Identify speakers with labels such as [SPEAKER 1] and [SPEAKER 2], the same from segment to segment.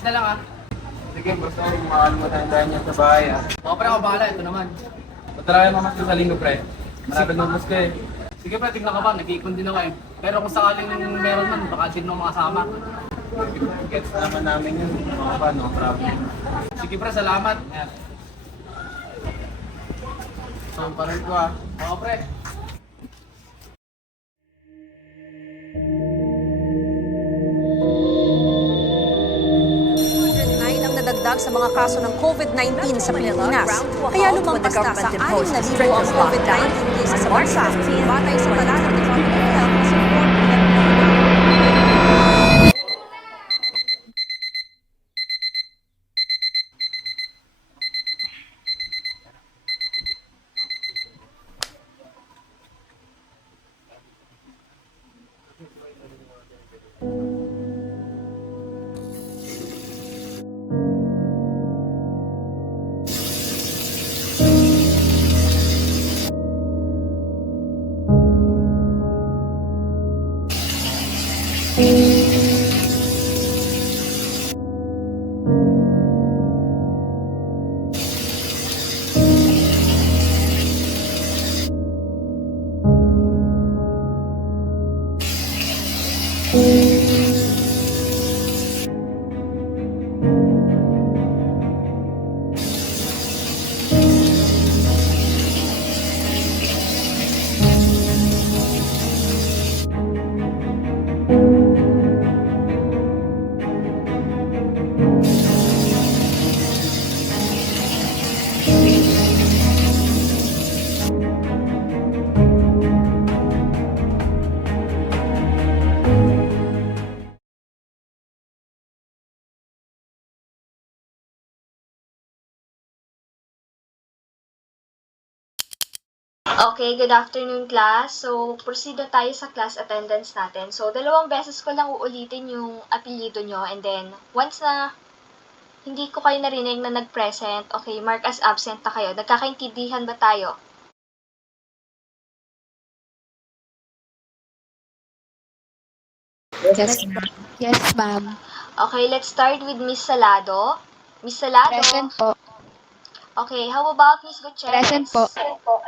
[SPEAKER 1] Next na lang ah.
[SPEAKER 2] Sige, basta rin mahal mo tandaan niya sa bahay ah.
[SPEAKER 1] Ako pre, ako bahala. Ito naman.
[SPEAKER 2] Patalayan mo mas ko sa linggo, pre. Malapit na mas ko eh.
[SPEAKER 1] Sige pre, tignan ka ba? Nag-iipon din ako eh. Pero kung sakaling meron man, baka din mo makasama.
[SPEAKER 2] Gets naman namin yun. Mga pa, no problem.
[SPEAKER 1] Sige pre, salamat.
[SPEAKER 2] Saan pa rin ko ah.
[SPEAKER 1] Oo pre.
[SPEAKER 3] Sa mga kaso ng COVID-19 sa Pilipinas. Kaya lumampas na sa 6 na libo ang COVID-19 cases sa bansa. Batay sa tala ng Thank you.
[SPEAKER 4] Okay, good afternoon class. So, proceed na tayo sa class attendance natin. So, dalawang beses ko lang uulitin yung apelyido nyo and then, once na hindi ko kayo narinig na nag-present, okay, mark as absent na kayo. Nagkakaintindihan ba tayo?
[SPEAKER 5] Yes, ma'am. Yes, ma'am.
[SPEAKER 4] Okay, let's start with Miss Salado. Miss Salado.
[SPEAKER 5] Present po.
[SPEAKER 4] Okay, how about Miss Gutierrez?
[SPEAKER 5] Present po. Present po.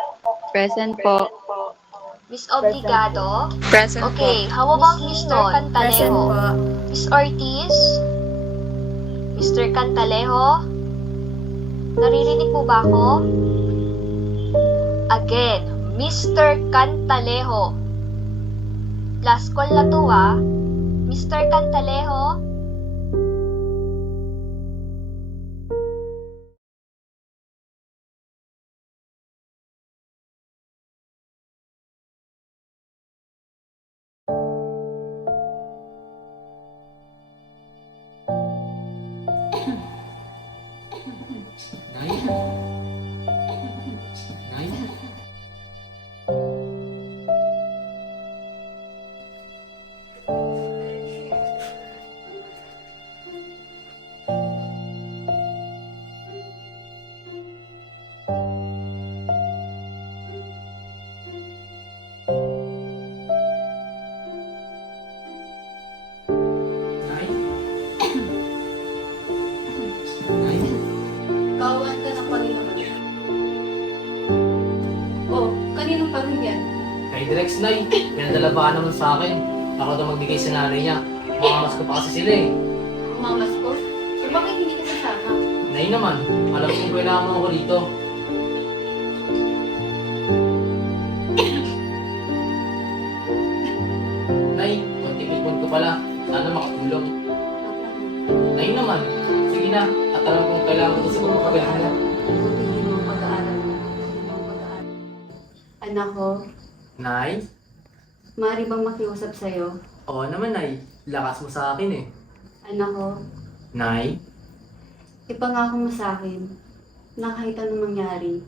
[SPEAKER 4] Miss Obligado.
[SPEAKER 5] Present
[SPEAKER 4] Okay, how about Mr. Cantalejo? Miss Ortiz? Mr. Cantalejo? Naririnig po ba ako? Again, Mr. Cantalejo. Last call na to ah. Mr. Cantalejo?
[SPEAKER 1] Nay. Pinadala ba naman sa akin? Ako daw magbigay sa nanay niya. Makamas ko pa kasi sila eh.
[SPEAKER 6] Mamas ko? So, bakit hindi ka kasama?
[SPEAKER 1] Nay naman, alam kong kailangan mo ako dito. Nay, konting ipon ko pala. Sana makatulong. Nay naman, sige na. At alam kong kailangan ko sa pagpapagaling mo.
[SPEAKER 6] Butihin mo ang pag-aaral mo. Butihin mo pag-aaral. Anak ko,
[SPEAKER 1] Nay?
[SPEAKER 6] Maaari bang makiusap sa'yo?
[SPEAKER 1] Oo naman, Nay. Lakas mo sa akin eh.
[SPEAKER 6] Anak ko,
[SPEAKER 1] Nay?
[SPEAKER 6] ipangako mo sa akin na kahit anong mangyari,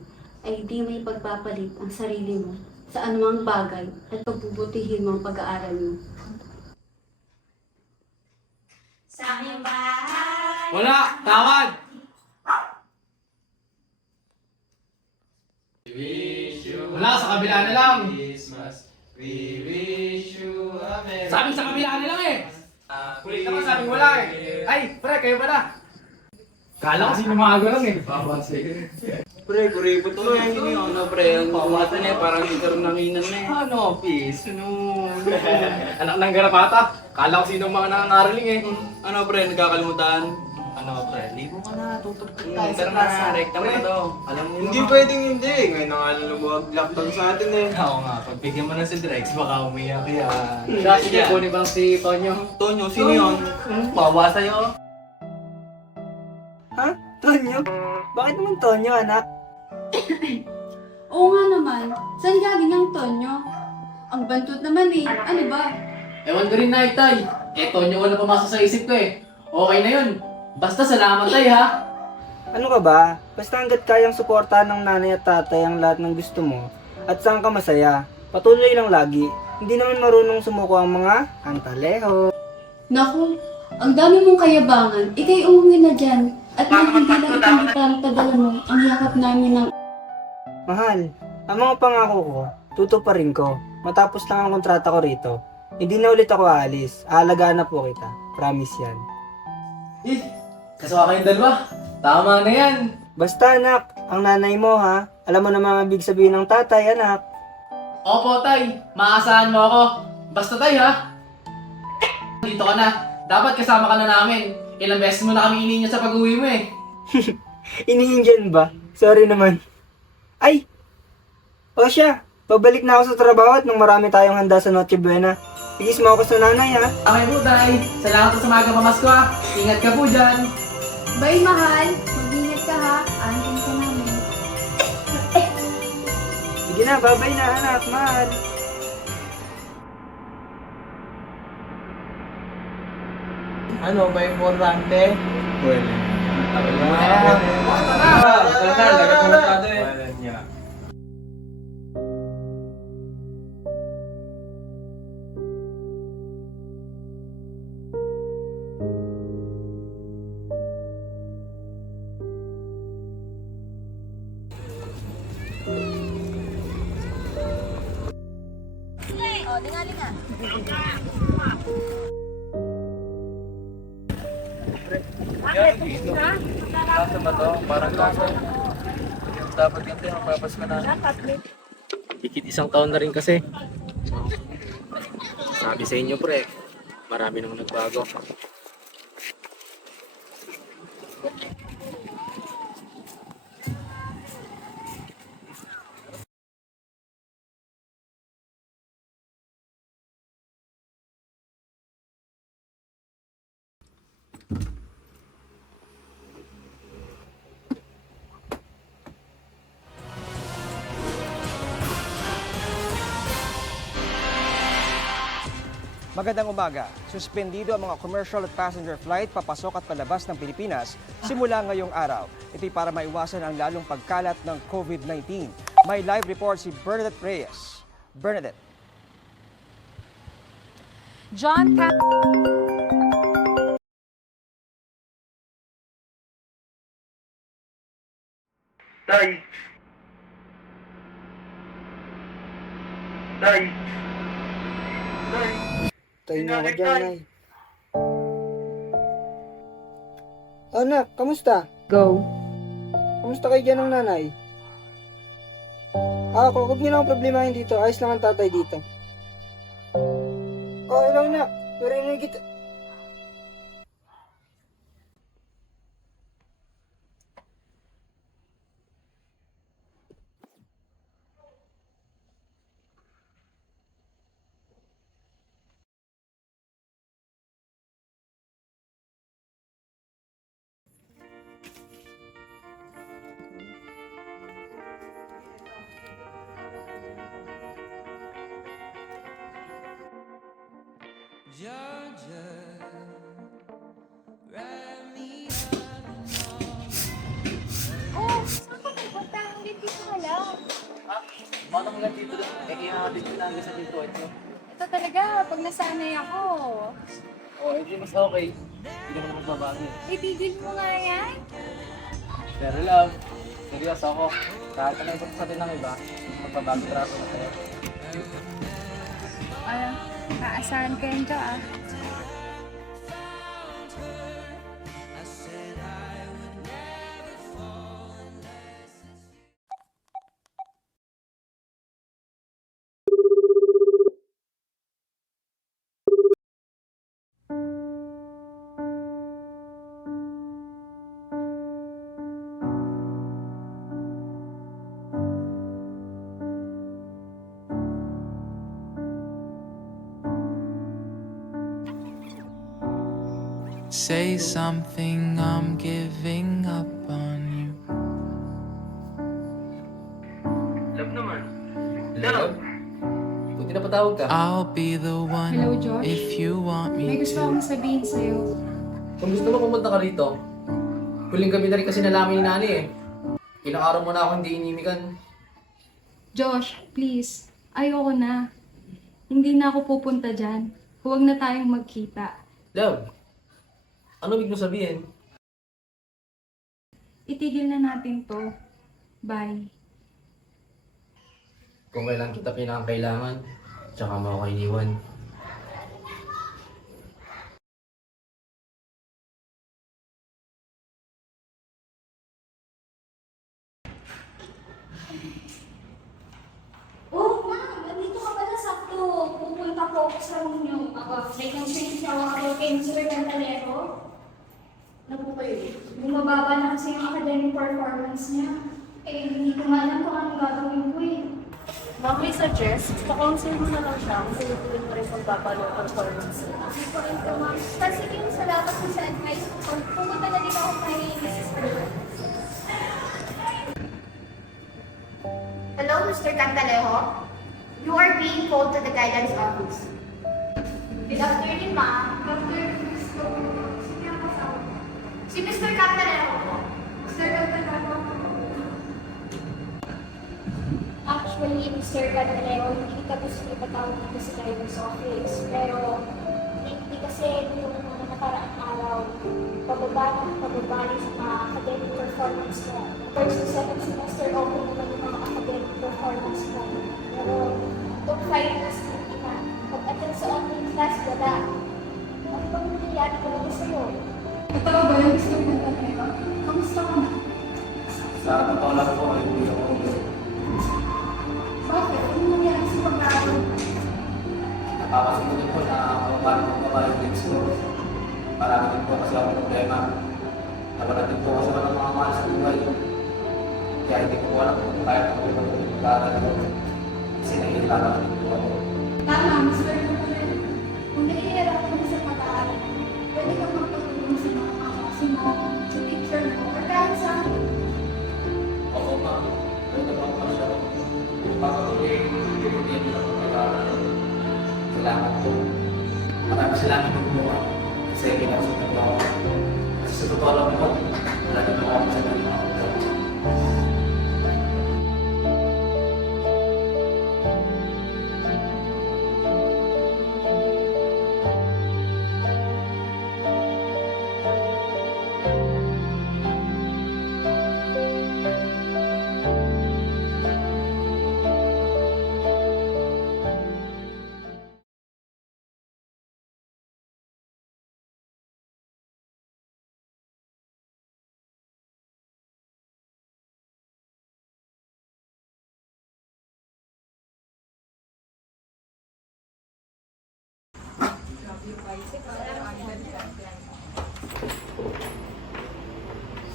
[SPEAKER 6] ay di may pagpapalit ang sarili mo sa anumang bagay at pagbubutihin mo ang pag-aaral mo.
[SPEAKER 1] Wala! Tawad! Wala, sa kabila na lang.
[SPEAKER 2] Christmas, we wish you a Merry
[SPEAKER 1] Sabi sa kabila na lang eh. Kulit naman sabi wala eh. Ay, pre, kayo pala. Kala ko sino mga lang eh.
[SPEAKER 2] Pre, kuripot to eh. Hindi ano pre, ang pamata eh. Parang hindi ka rin nanginan na eh.
[SPEAKER 1] Ano, peace? Ano? Anak ng garapata. Kala ko sino mga nangangaraling eh.
[SPEAKER 2] Ano pre, nagkakalimutan?
[SPEAKER 1] Ano, pre? Libo ka na. Tutok
[SPEAKER 2] Hmm, tara na, rekta mo na to.
[SPEAKER 1] Alam mo
[SPEAKER 2] Hindi
[SPEAKER 1] naman.
[SPEAKER 2] pwedeng hindi. Ngayon na nga lang lumuwag laptop sa atin eh.
[SPEAKER 1] Oo nga, pagbigyan mo na si Drex, baka umiyak yan. Siya, sige, kunin ba si Tonyo?
[SPEAKER 2] Tonyo, sino yun?
[SPEAKER 1] Hmm, bawa sa'yo.
[SPEAKER 7] Ha? Tonyo? Bakit naman Tonyo, anak?
[SPEAKER 6] Oo nga naman, saan galing ang Tonyo? Ang bantot naman eh, ano ba?
[SPEAKER 1] Ewan ko rin na, Itay. Eh, Tonyo wala pumasok sa isip ko eh. Okay na yun. Basta salamat, Tay, ha?
[SPEAKER 7] Ano ka ba? Basta hanggat kayang suportahan ng nanay at tatay ang lahat ng gusto mo at saan ka masaya, patuloy lang lagi. Hindi naman marunong sumuko ang mga antaleho.
[SPEAKER 6] Naku, ang dami mong kayabangan, ikay umuwi na dyan. At nang hindi lang itang gitarang padala mo, ang yakap namin ng
[SPEAKER 7] Mahal, ang mga pangako ko, tutuparin ko. Matapos lang ang kontrata ko rito. Hindi na ulit ako aalis. Aalagaan na po kita. Promise yan.
[SPEAKER 1] Eh, kasawa kayong dalawa. Tama na yan.
[SPEAKER 7] Basta anak, ang nanay mo ha. Alam mo na mga ibig sabihin ng tatay, anak.
[SPEAKER 1] Opo, Tay. Maasahan mo ako. Basta, Tay, ha? Dito ka na. Dapat kasama ka na namin. Ilang beses mo na kami ininya sa pag-uwi mo eh.
[SPEAKER 7] Iniindiyan ba? Sorry naman. Ay! O siya, pabalik na ako sa trabaho at nung marami tayong handa sa Noche Buena. Igis mo ako sa nanay ha.
[SPEAKER 1] Okay po, Tay. Salamat sa maga pamasko, ha? Ingat ka po dyan.
[SPEAKER 6] Bye, mahal! Mag-ingat ka ha, aanin ka namin.
[SPEAKER 7] Sige na, babay na anak, mahal.
[SPEAKER 2] Ano, ba importante? Well, Klase ba to? Parang klase. Yung dapat mapapas ka na.
[SPEAKER 1] Higit isang taon na rin kasi. Sabi sa inyo, pre. Marami nang nagbago.
[SPEAKER 8] Magandang umaga. Suspendido ang mga commercial at passenger flight papasok at palabas ng Pilipinas simula ngayong araw. Ito'y para maiwasan ang lalong pagkalat ng COVID-19. May live report si Bernadette Reyes. Bernadette.
[SPEAKER 3] John Cap-
[SPEAKER 7] Tay! Tay! Tay na ako dyan, Nay. Anak, kamusta?
[SPEAKER 5] Go.
[SPEAKER 7] Kamusta kayo dyan ng nanay? Ah, ako, huwag niyo lang problemahin dito. Ayos lang ang tatay dito. Oh, hello na. Narinig kita.
[SPEAKER 5] Oh, saan ka pupunta? Hindi ko alam.
[SPEAKER 1] Paano mo lang dito? Eh, kaya dito na sa dito. Ito.
[SPEAKER 5] Talaga, pag nasanay ako.
[SPEAKER 1] Oh, hindi mas okay. Hindi ka naman magbabago.
[SPEAKER 5] Itigil mo nga yan.
[SPEAKER 1] Pero love, seryoso ako. Kahit ano ito sa atin ng iba, magbabago trato na tayo.
[SPEAKER 5] Ano, aasahan ko yan dyan ah.
[SPEAKER 9] Say something, I'm giving up on you.
[SPEAKER 2] Love naman.
[SPEAKER 1] Love? Buti na patawag ka.
[SPEAKER 9] I'll be the one
[SPEAKER 5] Hello, Josh?
[SPEAKER 9] if you want
[SPEAKER 5] May
[SPEAKER 9] me
[SPEAKER 5] gusto
[SPEAKER 9] to.
[SPEAKER 5] akong sabihin sa'yo.
[SPEAKER 1] Kung gusto mo pumunta ka rito, huling gabi na rin kasi nalaman ni nani eh. Ilang araw mo na ako hindi inimikan.
[SPEAKER 5] Josh, please. Ayoko na. Hindi na ako pupunta dyan. Huwag na tayong magkita.
[SPEAKER 1] Love, ano ibig mo sabihin?
[SPEAKER 5] Itigil na natin to. Bye.
[SPEAKER 1] Kung kailan kita pinakakailangan, tsaka mo ako iniwan.
[SPEAKER 10] Oh, ma'am, nandito ka pala sakto. Pupunta po ako sa room niyo. Aba, may consent na ako kay Mr. Cantalero. Ano po kayo? Bumababa na kasi yung academic performance niya. Eh, hindi ko nga alam kung anong gagawin ko eh.
[SPEAKER 11] Ma'am, may suggest, pa-counsel mo na lang siya kung sinutuloy mo rin pagpapalo ng performance.
[SPEAKER 10] Hindi ko rin ko, ma'am. Kasi yung salamat ko sa advice ko, pumunta na din ako kay Mrs. Hello, Mr. Cantalejo. You are being called to the guidance office. Good afternoon, ma'am. Good afternoon, Miss Actually, Mr. Cantalejo, hindi ka gusto ipatawag dito sa guidance office. Pero, hindi kasi yung mga nakaraang araw, pababa ng pababa rin sa mga academic performance mo. First to second semester, okay naman yung mga academic performance mo. Pero, itong five years na hindi na, pag-attend sa online class, wala. Ano bang nangyayari talaga sa'yo?
[SPEAKER 5] Totoo ba yung gusto mo talaga?
[SPEAKER 10] Kamusta ka na?
[SPEAKER 1] Sa totoo lang po, ay hindi ako
[SPEAKER 10] Bakit? Ano nangyayari sa pag-aaral?
[SPEAKER 1] Napapasunod po na ako paano magbabayad ng ko. Marami din po kasi problema. Nawala din po kasi ako ng mga mahal sa buhay. Kaya hindi ko alam kung ko pag-aaral ko. Kasi nahihirapan din po ako.
[SPEAKER 10] Tama, Mr.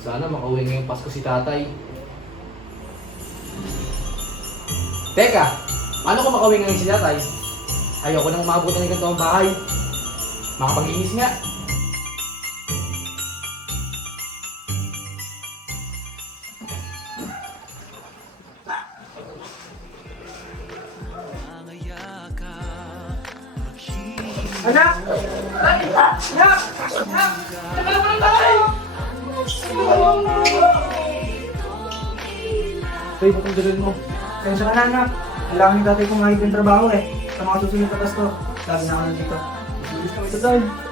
[SPEAKER 1] Sana makauwi ngayong Pasko si tatay. Teka, paano ko makauwi ngayon si tatay? Ayoko nang umabot ng ganito ang bahay. Makapag-inis nga.
[SPEAKER 7] Anak! Anak! Anak!
[SPEAKER 1] Tay, bakit dalhin mo?
[SPEAKER 7] Kaya ka na anak. Kailangan ni tatay kong mahigit yung trabaho eh. Sa mga susunod na Pasko. Sabi na ako nandito. Gusto mo ito, Dad.